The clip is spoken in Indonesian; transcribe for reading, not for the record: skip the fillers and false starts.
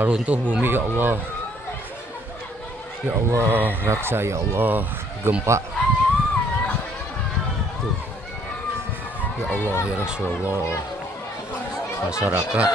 runtuh bumi ya Allah. Ya Allah, raksa ya Allah, gempa. Tuh. Ya Allah ya Rasulullah. Masyarakat